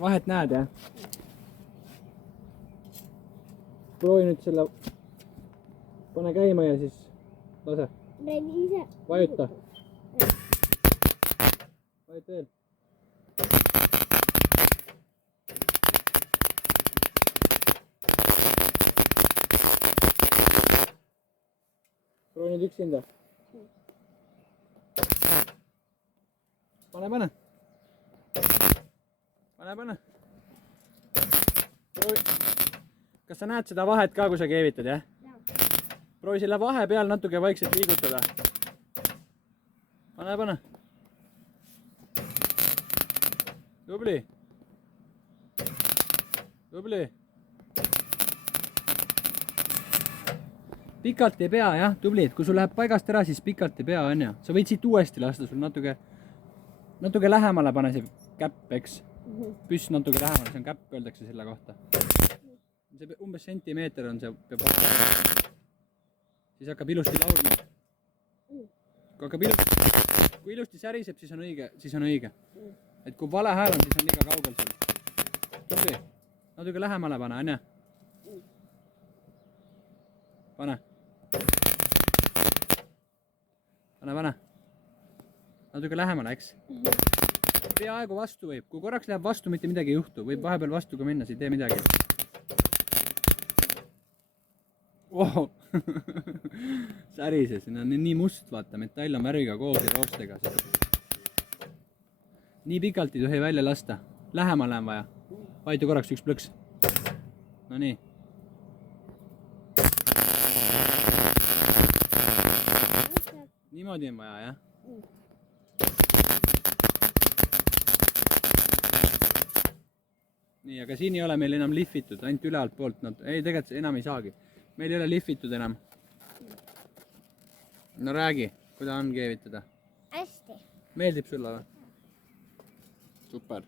Vahet näed, jah? Proovi nüüd selle... Pane käima ja siis lase. Vajuta. Vajuta veel. Proovi nüüd üksinda. Pane. Pane. Proovi. Kas sa näed seda vahet ka, kui sa keevitad, jah? Proovi selle vahe peal natuke vaikselt liigutada. Pane. Tubli. Pikalt ei pea, jah, tubli. Kui sul läheb paigast ära, siis pikalt ei pea, on ju. Sa võid siit uuesti lasta, sul natuke lähemale pane see käpp, eks? Püss natuke lähemale, see on käpp, öeldakse selle kohta. See umbes sentimeeter on see, peab vastu. Siis hakkab ilusti laulma. Kui ilusti säriseb, siis on õige. Et kui vale hääl on, siis on liiga kaugel sul. Tubli. Natuke lähemale pane, on ju? Pane. Natuke lähemale, eks? Peaaegu vastu võib. Kui korraks läheb vastu, mitte midagi ei juhtu. Võib vahepeal vastu ka minna, siis ei tee midagi. Wow. Särises, see on nii must, vaata. Metall on värviga koos ja roostega. Nii pikalt ei tohi välja lasta. Lähemale on vaja. Vajuta korraks üks plõks. No nii. Niimoodi on vaja, jah? Nii, aga siin ei ole meil enam lihvitud, ainult ülealt poolt. Ei, tegelikult enam ei saagi. Meil ei ole lihvitud enam. No räägi, kuidas on keevitada? Hästi. Meeldib sulle või? Super.